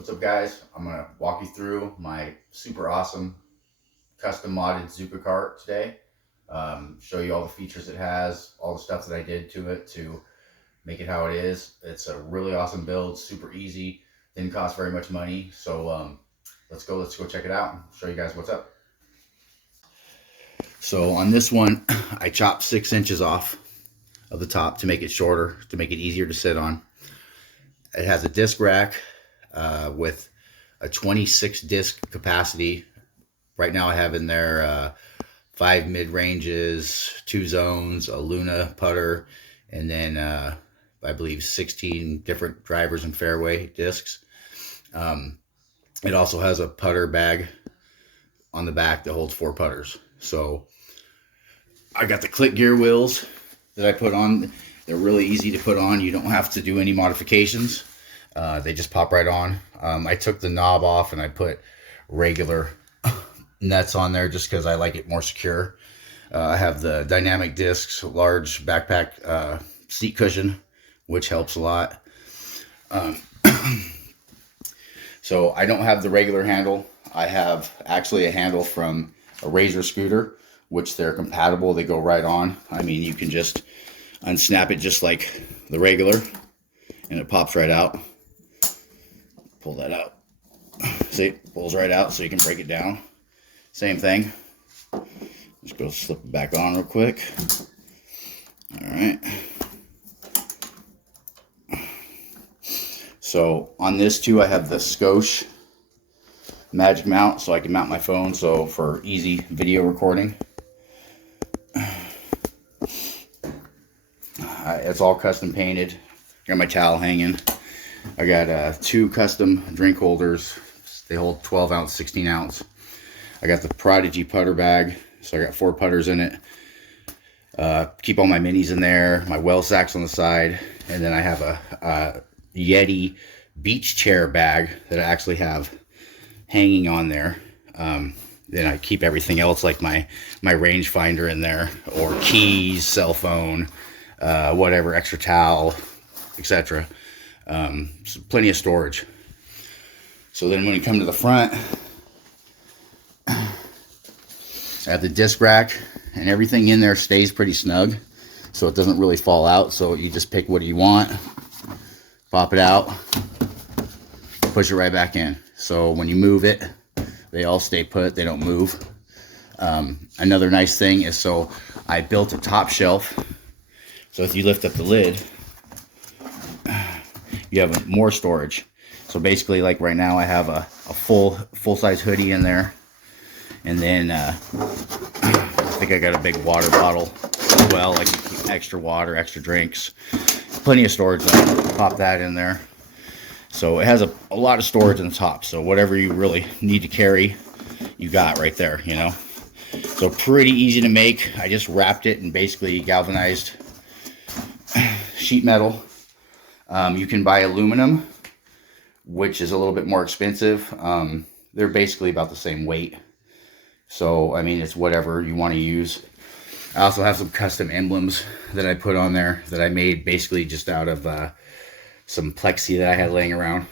What's up, guys? I'm gonna walk you through my super awesome custom modded Zuca cart today. Show you all the features it has, all the stuff that I did to it to make it how it is. It's a really awesome build, super easy, didn't cost very much money. So let's go check it out and show you guys what's up. So on this one, I chopped 6 inches off of the top to make it shorter, to make it easier to sit on. It has a disc rack with a 26 disc capacity. Right now I have in there 5 mid-ranges, 2 zones, a Luna putter, and then I believe 16 different drivers and fairway discs. It also has a putter bag on the back that holds 4 putters. So I got the clicgear wheels that I put on. They're really easy to put on. You don't have to do any modifications. They just pop right on. I took the knob off and I put regular nuts on there just because I like it more secure. I have the dynamic discs, large backpack seat cushion, which helps a lot. So I don't have the regular handle. I have actually a handle from a Razor scooter, which they're compatible. They go right on. I mean, you can just unsnap it just like the regular and it pops right out. Pull that out. See, it pulls right out so you can break it down. Same thing. Just go slip it back on real quick. All right. So on this too, I have the Skosh magic mount so I can mount my phone, so for easy video recording. It's all custom painted. Got my towel hanging. I got 2 custom drink holders. They hold 12 ounce, 16 ounce. I got the Prodigy putter bag, so I got 4 putters in it. Keep all my minis in there, my well sacks on the side, and then I have a Yeti beach chair bag that I actually have hanging on there. Then I keep everything else like my rangefinder in there, or keys, cell phone, whatever, extra towel, etc. So plenty of storage. So then when you come to the front, I have the disc rack, and everything in there stays pretty snug, so it doesn't really fall out. So you just pick what you want, pop it out, push it right back in. So when you move it, they all stay put, they don't move. Another nice thing is, so I built a top shelf, so if you lift up the lid, you have more storage. So basically, like right now, I have a full-size hoodie in there, and then I think I got a big water bottle as well, like extra water, extra drinks, plenty of storage though. Pop that in there. So it has a lot of storage on the top, so whatever you really need to carry, you got right there, you know. So pretty easy to make. I just wrapped it in basically galvanized sheet metal. You can buy aluminum, which is a little bit more expensive. They're basically about the same weight. So, I mean, it's whatever you want to use. I also have some custom emblems that I put on there that I made basically just out of some plexi that I had laying around.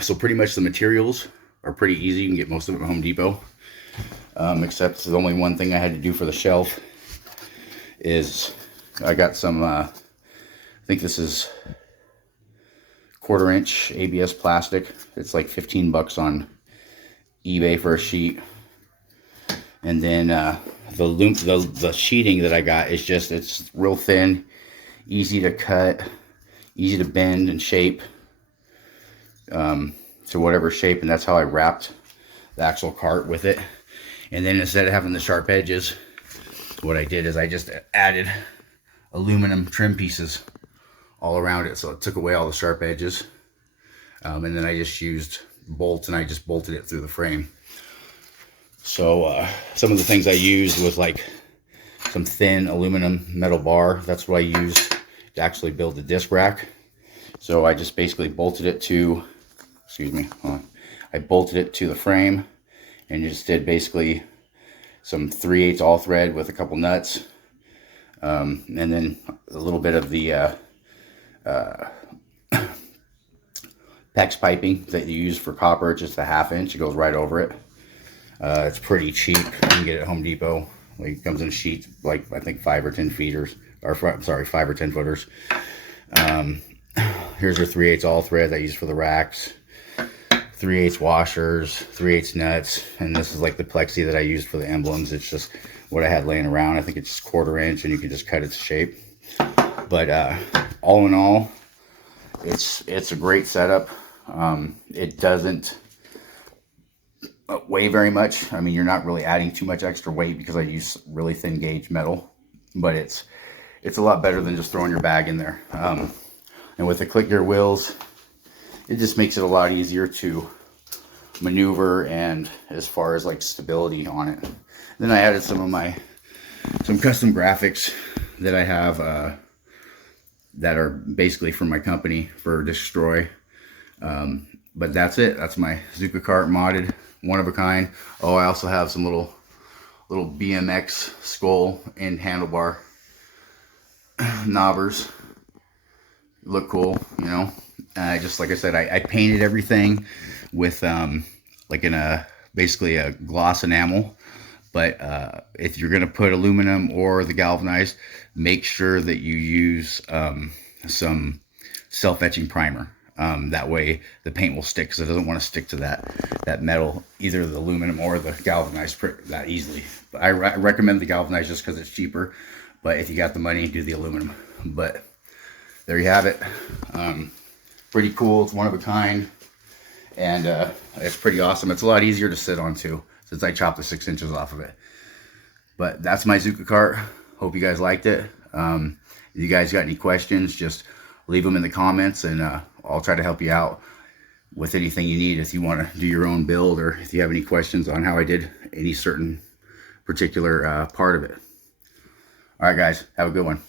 So pretty much the materials are pretty easy. You can get most of it at Home Depot. Except the only one thing I had to do for the shelf is I got some... I think this is 1/4 inch ABS plastic. It's like 15 bucks on eBay for a sheet. And then the sheeting that I got is just, it's real thin, easy to cut, easy to bend and shape to whatever shape. And that's how I wrapped the actual cart with it. And then instead of having the sharp edges, what I did is I just added aluminum trim pieces all around it, so it took away all the sharp edges. And then I just used bolts, and I just bolted it through the frame. So some of the things I used was like some thin aluminum metal bar. That's what I used to actually build the disc rack. So I just basically bolted it to, excuse me, hold on. I bolted it to the frame and just did basically some 3/8 all thread with a couple nuts. And then a little bit of the PEX piping that you use for copper. It's just a 1/2 inch. It goes right over it. It's pretty cheap. You can get it at Home Depot. Like, it comes in sheets, like I think 5 or 10 feeters, or sorry, 5 or 10 footers. Here's your 3/8 all thread that I use for the racks. 3/8 washers, 3/8 nuts, and this is like the plexi that I used for the emblems. It's just what I had laying around. I think it's just 1/4 inch, and you can just cut its shape. But all in all, it's a great setup. It doesn't weigh very much. I mean, you're not really adding too much extra weight because I use really thin gauge metal, but it's a lot better than just throwing your bag in there. And with the clicgear wheels, it just makes it a lot easier to maneuver, and as far as like stability on it. Then I added some custom graphics that I have that are basically from my company for Destroy. But that's it. That's my Zuca cart modded, one of a kind. Oh, I also have some little BMX skull and handlebar knobbers. Look cool, you know. Just like I said, I painted everything with like basically a gloss enamel. But if you're gonna put aluminum or the galvanized, make sure that you use some self-etching primer. That way the paint will stick, because it doesn't want to stick to that metal, either the aluminum or the galvanized, that easily. But I recommend the galvanized just because it's cheaper. But if you got the money, do the aluminum. But there you have it. Pretty cool. It's one of a kind, and it's pretty awesome. It's a lot easier to sit on too, since I chopped the 6 inches off of it. But that's my Zuca cart. Hope you guys liked it. If you guys got any questions, just leave them in the comments, and I'll try to help you out with anything you need if you want to do your own build, or if you have any questions on how I did any certain particular part of it. All right, guys, have a good one.